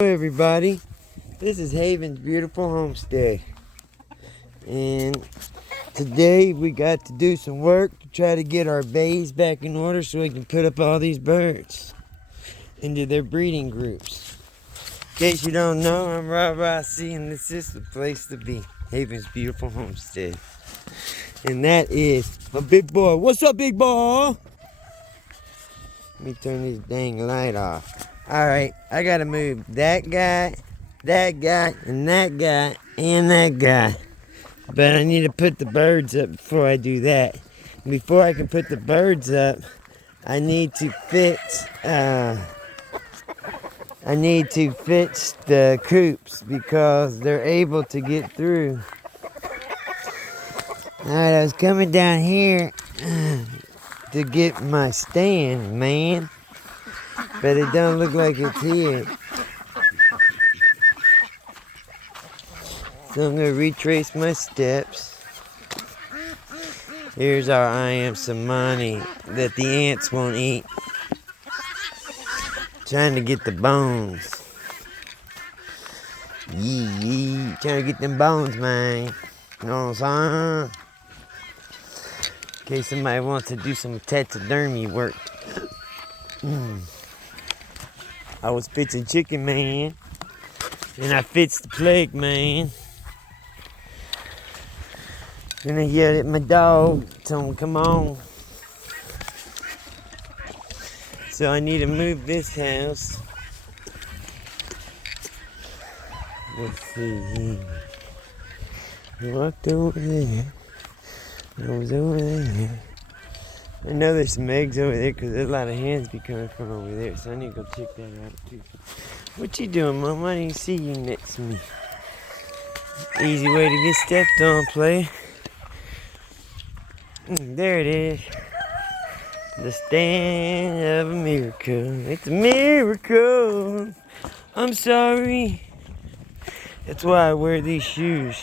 Hello everybody, this is Haven's beautiful homestead, and today we got to do some work to try to get our bays back in order so we can put up all these birds into their breeding groups. In case you don't know, I'm Rossi, and this is the place to be, Haven's beautiful homestead. And that is a big boy. What's up, big boy? Let me turn this dang light off. Alright, I gotta move that guy, and that guy. But I need to put the birds up before I do that. Before I can put the birds up, I need to fix the coops because they're able to get through. Alright, I was coming down here to get my stand, man. But it don't look like it's here. So I'm going to retrace my steps. Here's our Aliendawgs that the ants won't eat. Trying to get the bones. Yee. Trying to get them bones, man. You know what I'm saying? In case somebody wants to do some taxidermy work. I was fixing chicken, man. And I fixed the plague, man. Then I yelled at my dog, told him come on. So I need to move this house. Let's see. I walked over there. I was over there. I know there's some eggs over there because there's a lot of hens be coming from over there. So I need to go check that out too. What you doing, Mom? I didn't see you next to me. Easy way to get stepped on, player. There it is. The stand of a miracle. It's a miracle. I'm sorry. That's why I wear these shoes.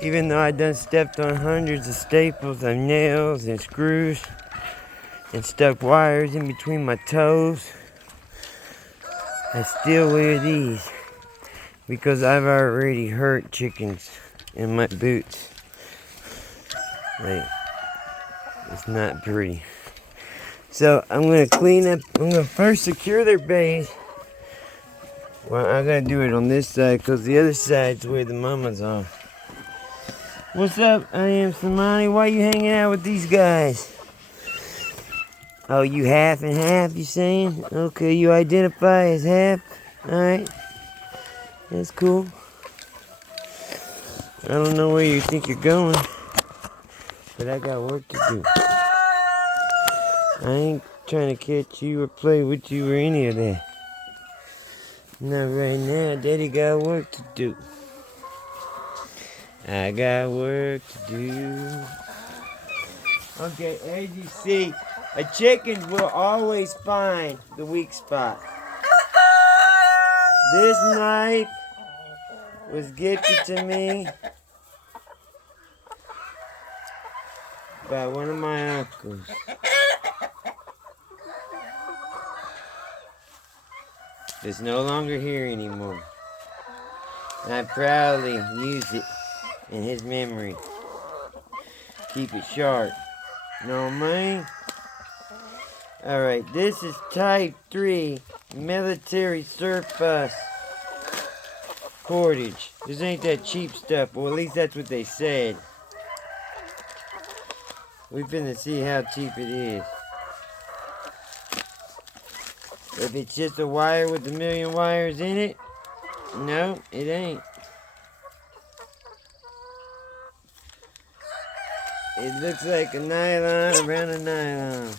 Even though I done stepped on hundreds of staples and nails and screws and stuck wires in between my toes, I still wear these because I've already hurt chickens in my boots. Like, it's not pretty. So I'm going to clean up. I'm going to first secure their bays. Well, I got to do it on this side because the other side's where the mamas are. What's up, Aliendawgs? Why you hanging out with these guys? Oh, you half and half, you saying? Okay, you identify as half. Alright. That's cool. I don't know where you think you're going, but I got work to do. I ain't trying to catch you or play with you or any of that. Not right now. Daddy got work to do. I got work to do. Okay, as you see, a chicken will always find the weak spot. This knife was gifted to me by one of my uncles. It's no longer here anymore. And I proudly use it in his memory. Keep it sharp. You know what I mean? Alright, this is type 3 military surplus cordage. This ain't that cheap stuff, or at least that's what they said. We finna see how cheap it is. If it's just a wire with a million wires in it, no, it ain't. It looks like a nylon around a nylon.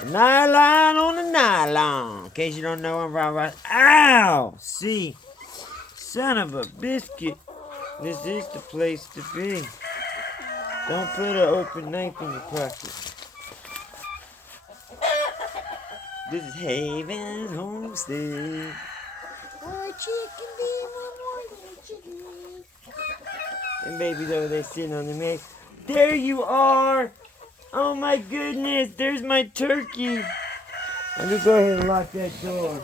A nylon on a nylon. In case you don't know, I'm right. Ow! See? Son of a biscuit. This is the place to be. Don't put an open knife in your pocket. This is Haven's Homestead. Oh, chicken, baby, chicken. And baby's over there sitting on the mat. There you are! Oh my goodness, there's my turkey. I'm gonna go ahead and lock that door.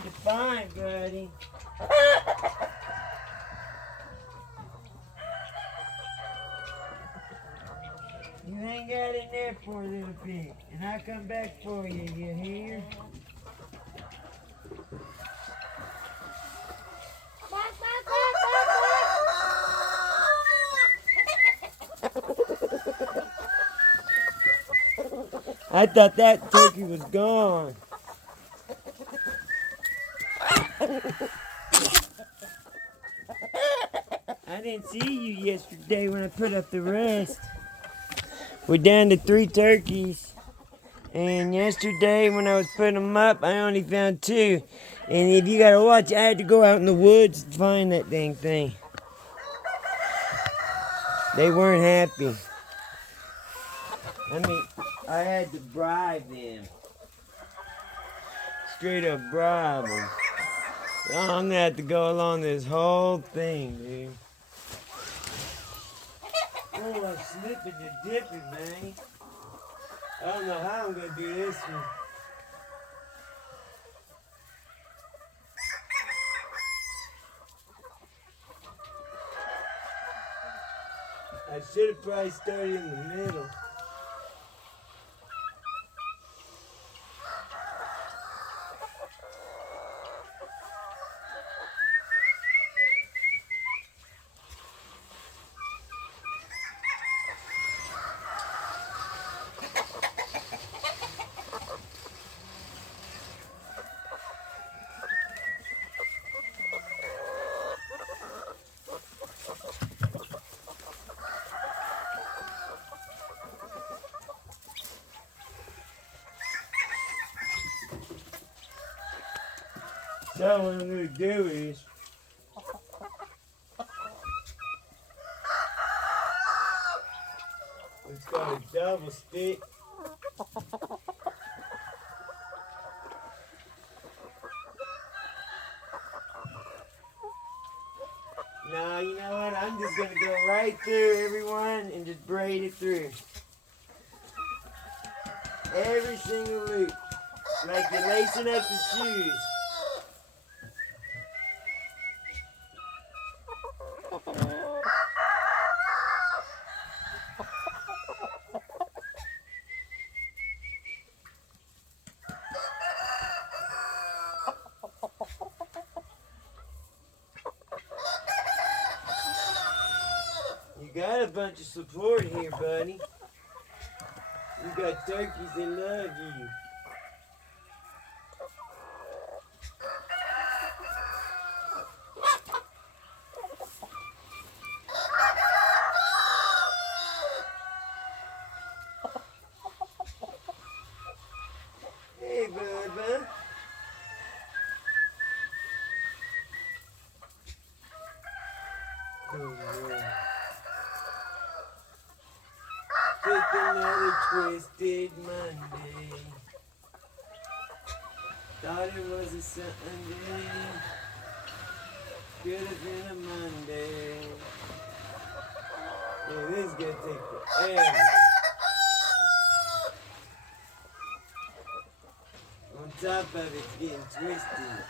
hard to find, buddy. You ain't got in there, poor little pig. And I'll come back for you, you hear? I thought that turkey was gone. I didn't see you yesterday when I put up the rest. We're down to 3 turkeys. And yesterday when I was putting them up, I only found 2. And if you gotta watch, I had to go out in the woods to find that dang thing. They weren't happy. I mean, I had to bribe them. Straight up bribe them. I'm gonna have to go along this whole thing, dude. Oh, I'm slipping and dipping, man. I don't know how I'm gonna do this one. I should have probably started in the middle. So what I'm going to do is, it's got a double stick. No, you know what? I'm just going to go right through everyone and just braid it through. Every single loop. Like you're lacing up your shoes. You got a bunch of support here, buddy. You got turkeys that love you. Hey, Bubba. Oh, man. Just another twisted Monday. Thought it was a Sunday. Could have been a Monday. Yeah, this is gonna take forever. On top of it, it's getting twisted.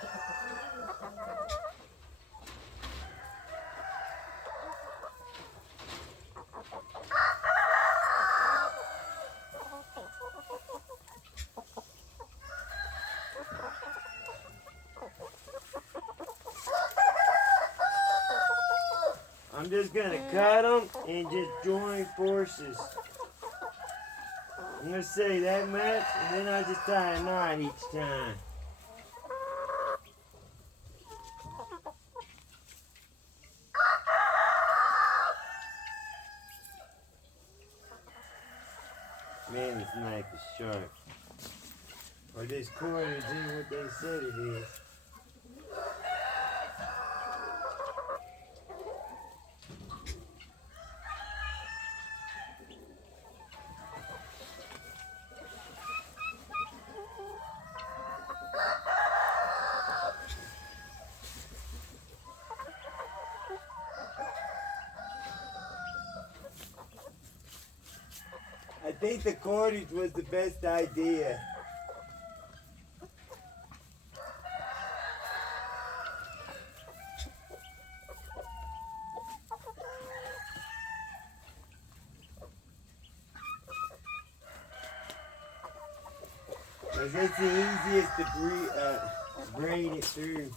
I'm just gonna cut them and just join forces. I'm gonna say that much, and then I'll just tie a knot each time. Man, this knife is sharp. Or this cord is in what they said it is. I think the cordage was the best idea. Because it's the easiest to braid it through.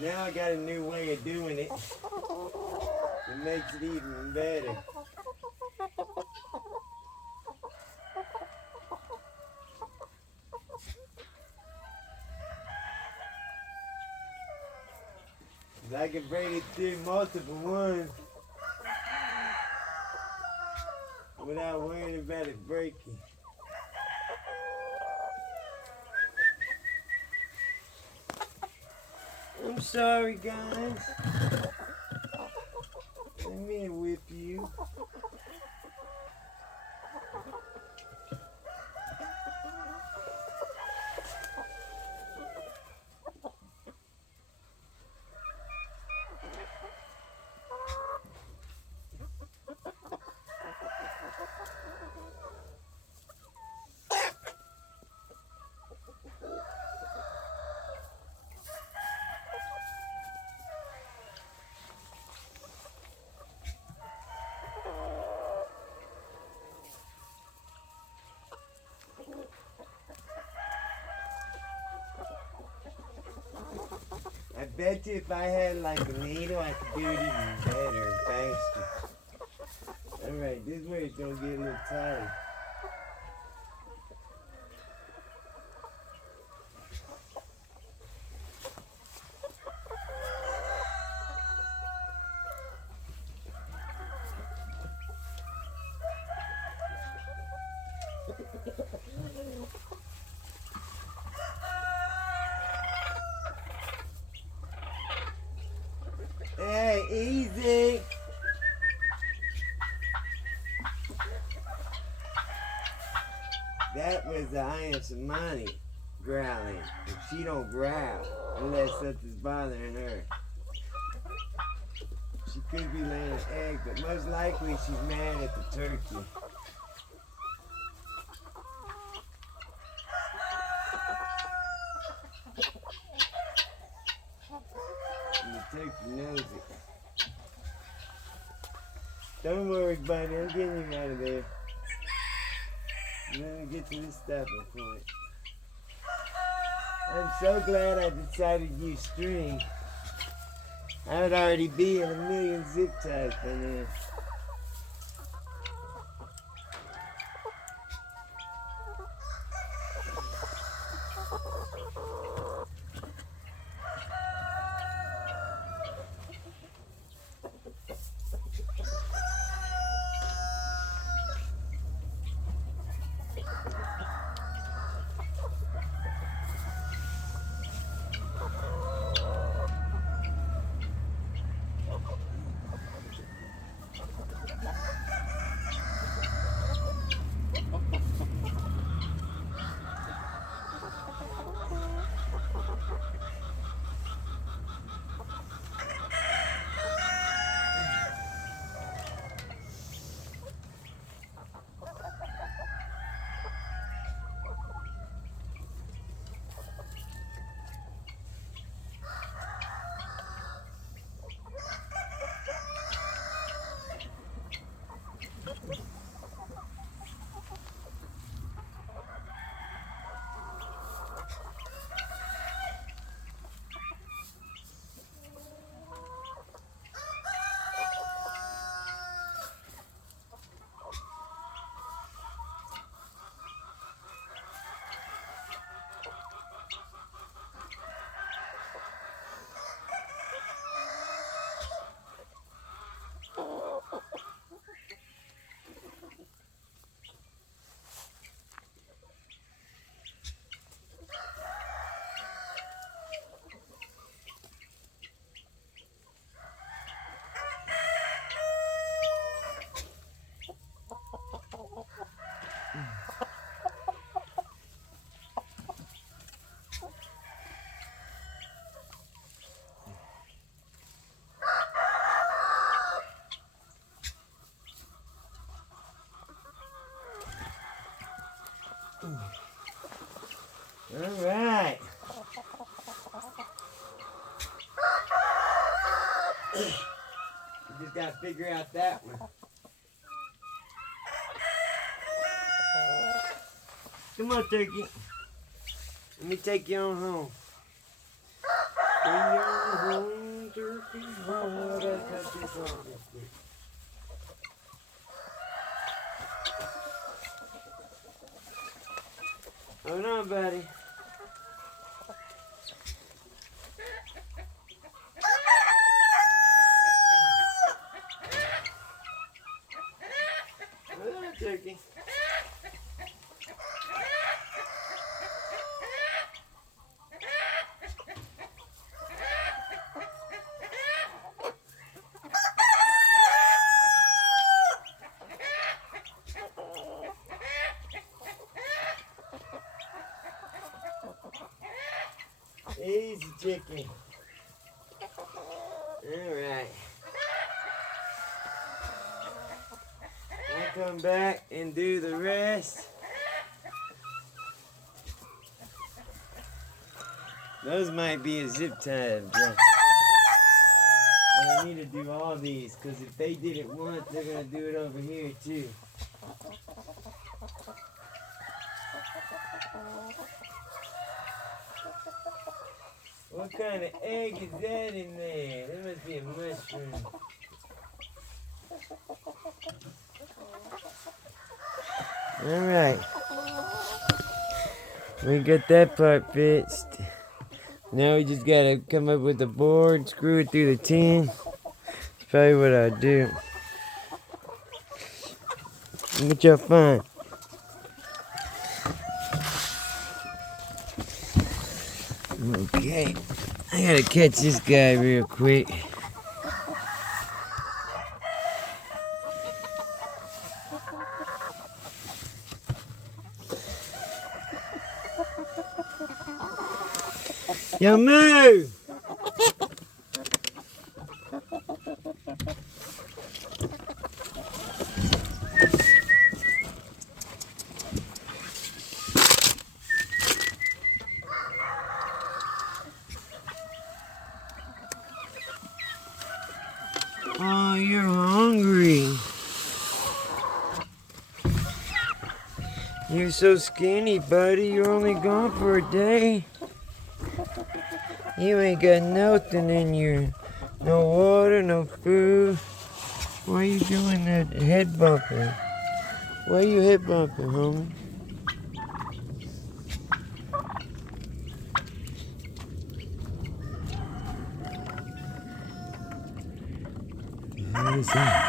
Now I got a new way of doing it. It makes it even better. I can braid it through multiple ones without worrying about it breaking. I'm sorry, guys. Let me whip you. I bet you if I had like a needle, I could do it even better and faster. Alright, this is where it's gonna get a little tight. Hey, easy! That was the Havenshomestead growling. If she don't growl unless something's bothering her. She could be laying an egg, but most likely she's mad at the turkey. And the turkey knows it. Don't worry, buddy. I'm getting you out of there. Let me get to this stopping point. I'm so glad I decided to use string. I would already be in a million zip ties by now. All right. You just gotta figure out that one. Come on, turkey. Let me take you on home. Bring you on home, turkey. Oh, I gotta cut this off real quick. Hold on, buddy. Hold on, turkey. Easy, chicken. Alright. I'll come back and do the rest. Those might be a zip tie, but I need to do all these, because if they did it once, they're going to do it over here too. What kind of egg is that in there? That must be a mushroom. Alright. We got that part fixed. Now we just gotta come up with the board, screw it through the tin. That's probably what I'll do. What y'all find? Okay, I gotta catch this guy real quick. Yo, move! Oh, you're hungry. You're so skinny, buddy. You're only gone for a day. You ain't got nothing in you. No water, no food. Why are you doing that head bumping? Why are you head bumping, homie? What is that?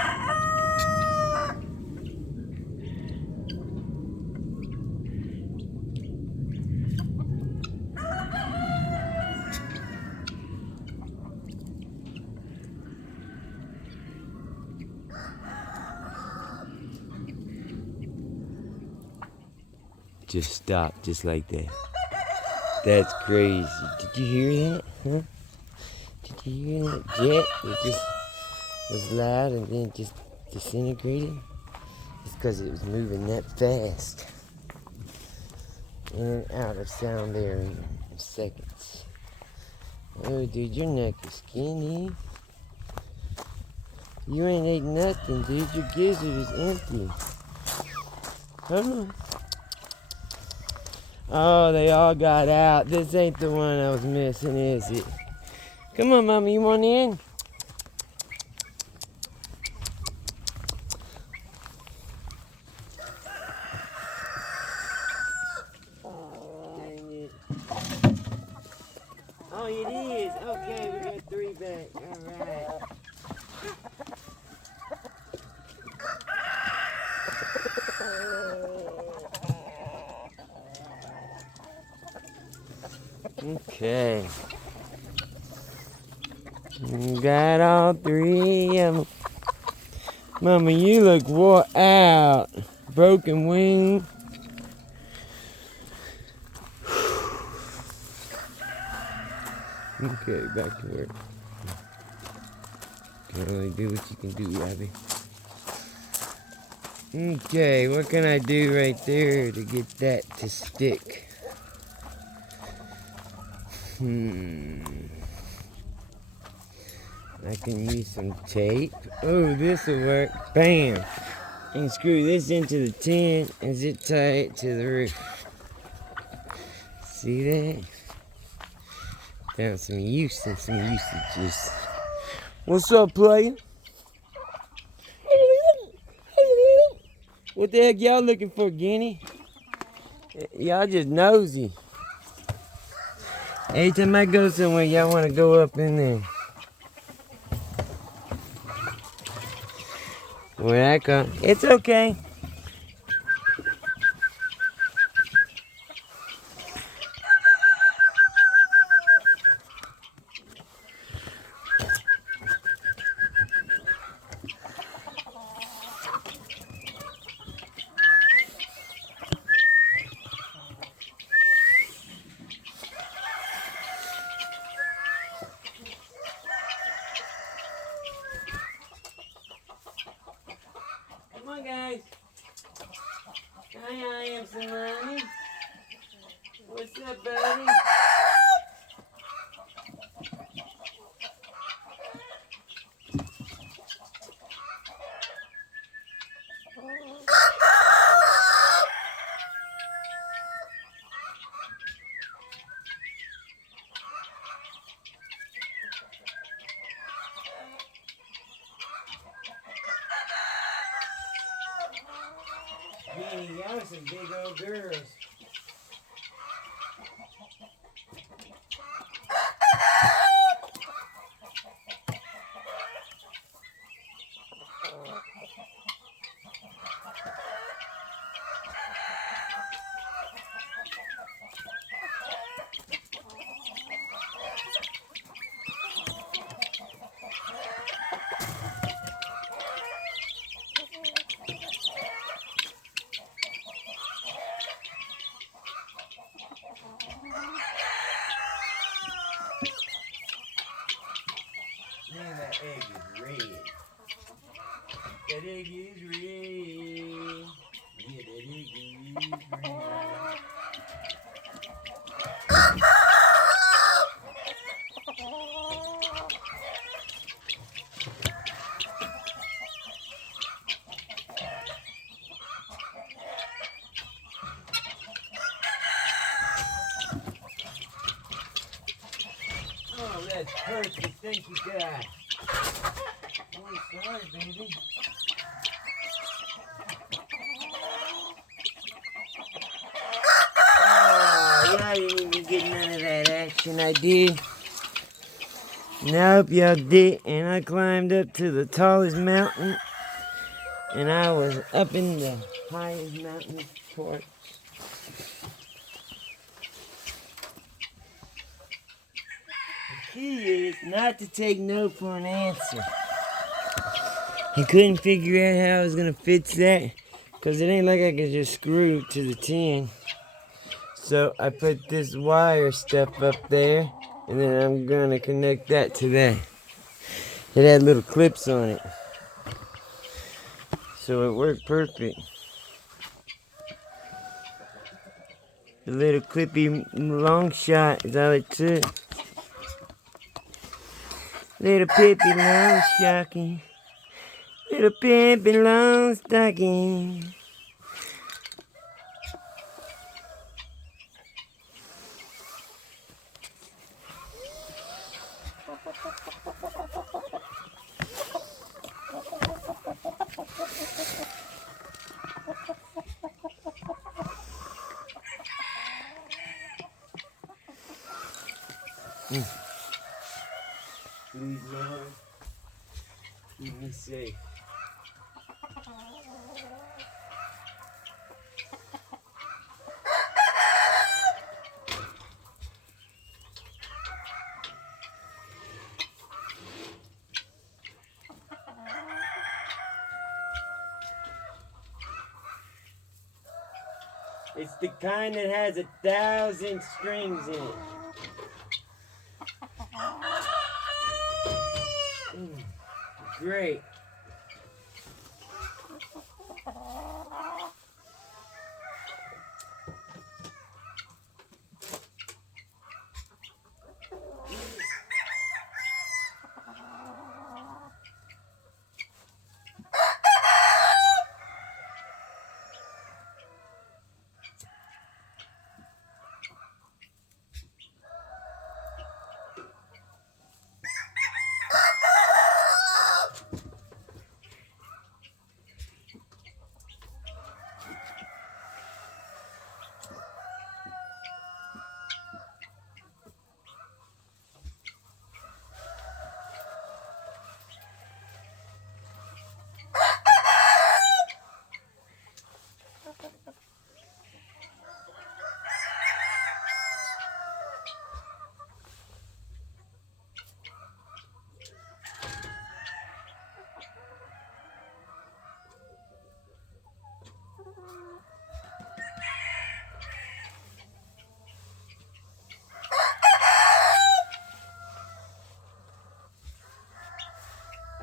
Just stop, just like that. That's crazy. Did you hear that? Huh? Did you hear that jet? It just was loud and then just disintegrated. It's because it was moving that fast. In and out of sound there in seconds. Oh, dude, your neck is skinny. You ain't ate nothing, dude. Your gizzard is empty. Hold on. Oh, they all got out. This ain't the one I was missing, is it? Come on, Mama, you want in? Dang it. Oh, it is. Okay, we got 3 back. All right. Okay. Got all 3 of them. Mama, you look wore out. Broken wing. Okay, back to work. Can only do what you can do, Abby. Okay, what can I do right there to get that to stick? I can use some tape. Oh, this will work. Bam! And screw this into the tin and zip tie it to the roof. See that? Found some use and some usages. What's up, player? What the heck y'all looking for, Guinea? Y'all just nosy. Every time I go somewhere, y'all want to go up in there. Where I come, it's okay. Come on, guys. Hi, I am Samani. What's up, buddy? Guinea, y'all are some big old girls. Man, that egg is red. That egg is red. Yeah, that egg is red. Oh, that's perfect. Thank you, God. Oh, sorry, baby. Oh, y'all didn't even get none of that action I did. Nope, y'all did. And I climbed up to the tallest mountain. And I was up in the highest mountain part. The key is not to take no for an answer. I couldn't figure out how I was going to fix that. Because it ain't like I could just screw it to the tin. So I put this wire stuff up there. And then I'm going to connect that to that. It had little clips on it. So it worked perfect. The little clippy long shot is all it took. Little Pippi long stocking. Little Pippi long stocking. Please, Lord, keep me safe. It's the kind that has 1,000 strings in it. Great.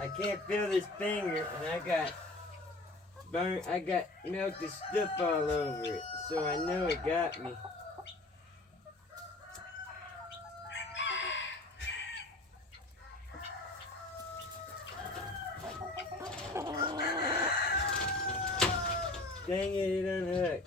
I can't feel this finger, and I got melted stuff all over it, so I know it got me. Dang it, it unhooked.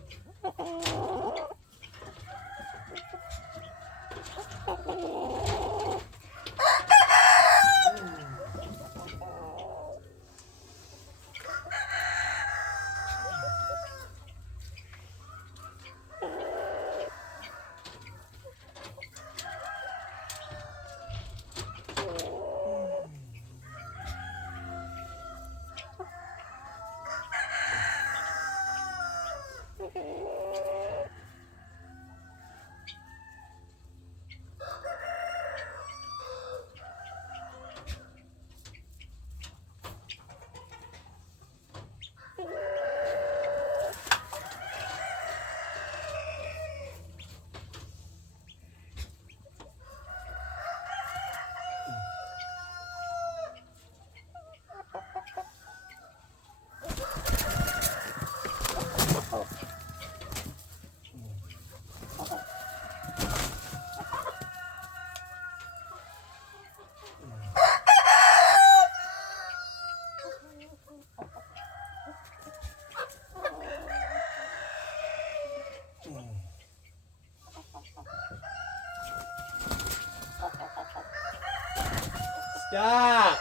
Stop!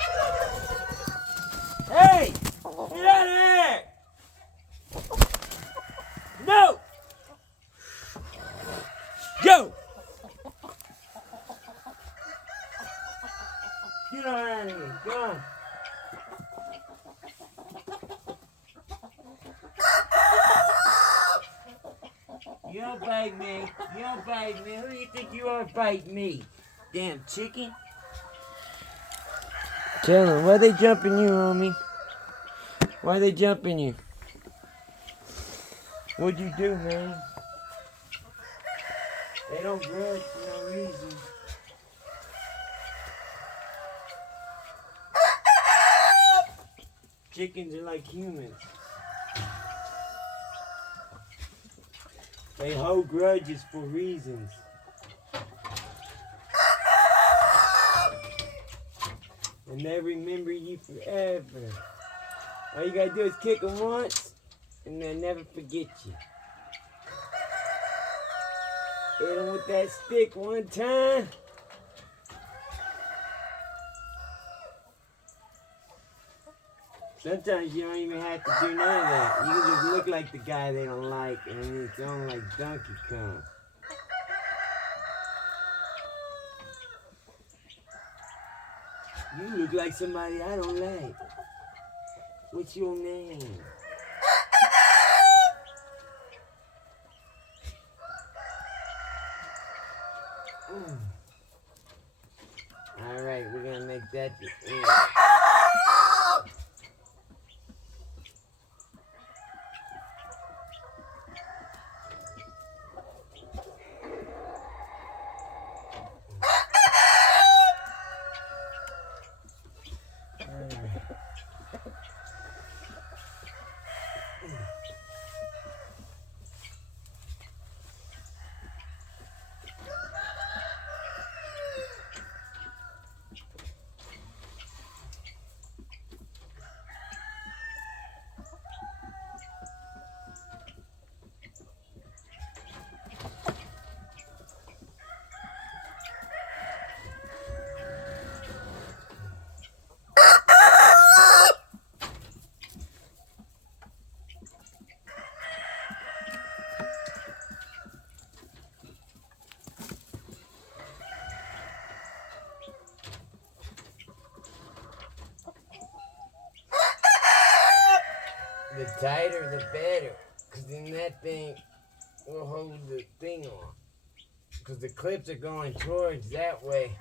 Hey! Get out of here! No! Go! Get on out of here. Go on. You don't bite me. You don't bite me. Who do you think you are biting me? Damn chicken. Tell them, why they jumping you, homie? Why they jumping you? What'd you do, man? They don't grudge for no reason. Chickens are like humans. They hold grudges for reasons. And they remember you forever. All you gotta do is kick them once, and they'll never forget you. Hit them with that stick one time. Sometimes you don't even have to do none of that. You can just look like the guy they don't like, and it's on like Donkey Kong. You look like somebody I don't like. What's your name? Alright, we're gonna make that the end. The tighter, the better. Because then that thing will hold the thing on. Because the clips are going towards that way.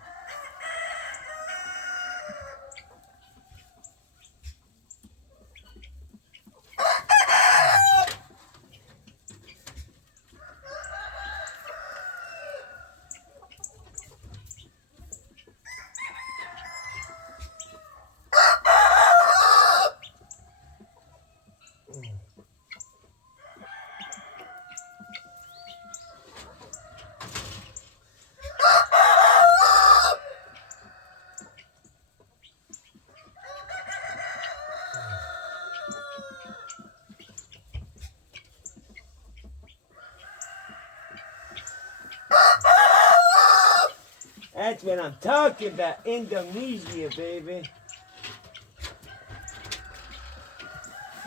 That's what I'm talking about. Indonesia, baby.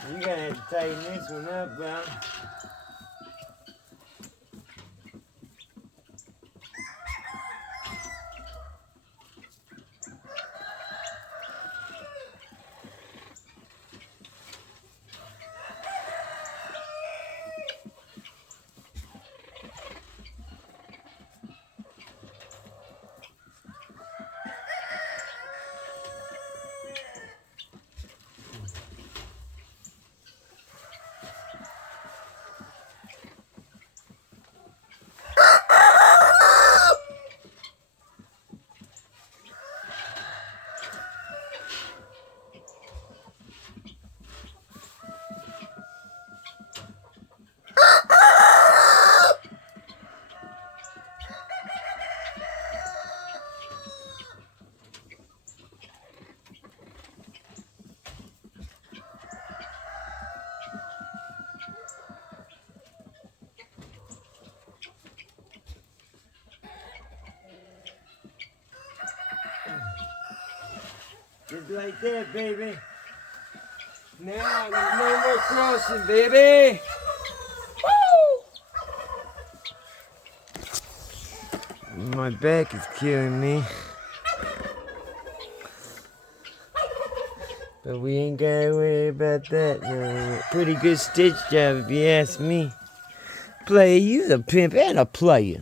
You're gonna have to tighten this one up, bro. Just like that, baby. Now, no more crossing, baby. Woo! My back is killing me. But we ain't gotta worry about that no. Pretty good stitch job if you ask me. Player, you's a pimp and a player.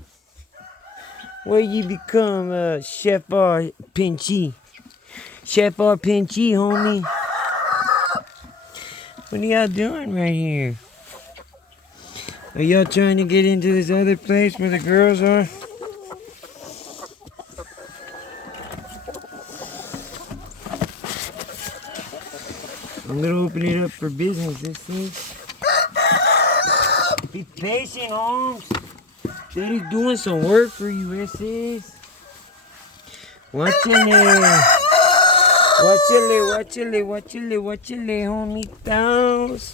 Where you become Chef R. Pinchy? Chef R. Pinchy, homie. What are y'all doing right here? Are y'all trying to get into this other place where the girls are? I'm gonna open it up for business, this thing. Be patient, Holmes. Daddy's doing some work for you, sis. Watch in there. Watch it, homitos.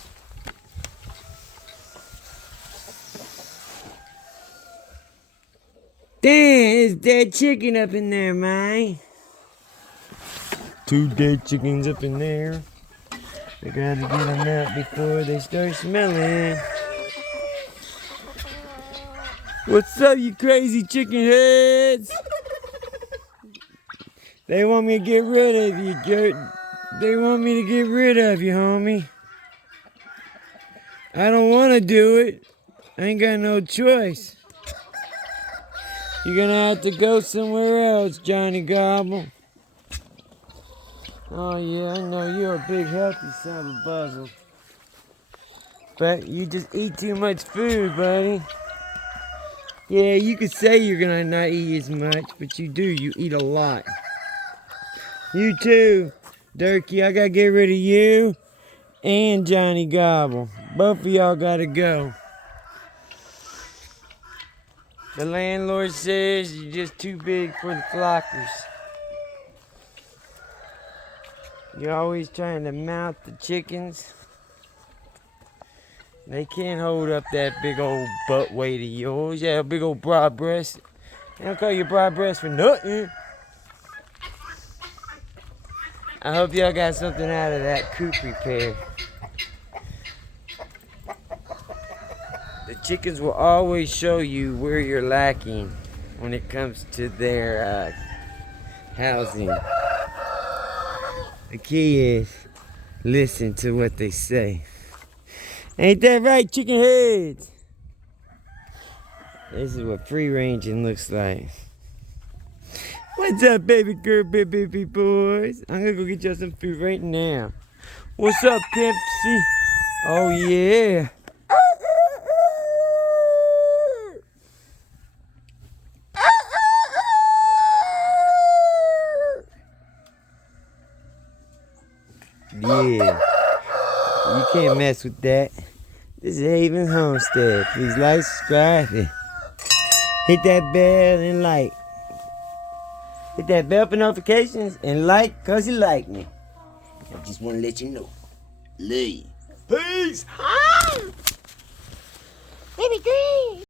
Damn, it's dead chicken up in there, man. 2 dead chickens up in there. I gotta get them out before they start smelling. What's up, you crazy chicken heads? They want me to get rid of you, Gert. They want me to get rid of you, homie. I don't want to do it. I ain't got no choice. You're gonna have to go somewhere else, Johnny Gobble. Oh yeah, I know you're a big healthy son of a buzzle. But you just eat too much food, buddy. Yeah, you could say you're gonna not eat as much, but you do. You eat a lot. You too, Durkee. I gotta get rid of you and Johnny Gobble. Both of y'all gotta go. The landlord says you're just too big for the flockers. You're always trying to mount the chickens. They can't hold up that big old butt weight of yours. Yeah, big old broad breast. They don't call you broad breast for nothing. I hope y'all got something out of that coop repair. The chickens will always show you where you're lacking when it comes to their housing. The key is listen to what they say. Ain't that right, chicken heads? This is what free ranging looks like. What's up, baby girl, baby boys? I'm gonna go get y'all some food right now. What's up, Pepsi? Oh, yeah. Yeah. You can't mess with that. This is Havenshomestead. Please like, subscribe, and hit that bell and like. Hit that bell for notifications and like cause you like me. I just want to let you know. Love you. Peace. Baby green.